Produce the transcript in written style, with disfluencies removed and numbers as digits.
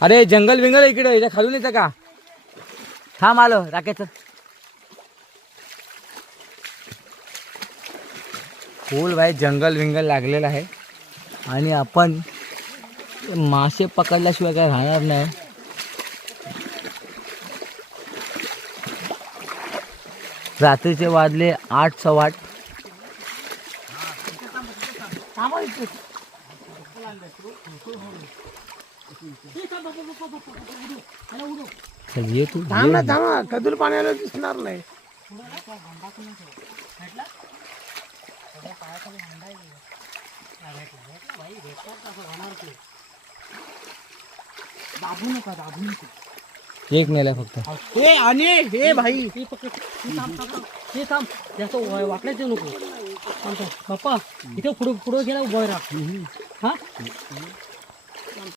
अरे जंगल विंगल इकडे याच्या खालून येतं का? थांब आलो राकेश. फुल भाई जंगल विंगल लागलेलं आहे आणि आपण मासे पकडल्याशिवाय काय राहणार नाही. रात्रीचे वाजले 8 सव्वा 8. ये तू थांबा कधील पाण्याला दिसणार नाही. दाबू नका. एक मेला फक्त. हे आणि हे भाई हे थांब जास्त वाकडायचं नको. बाप्पा इथे पुढे गेला उभं राहा. हा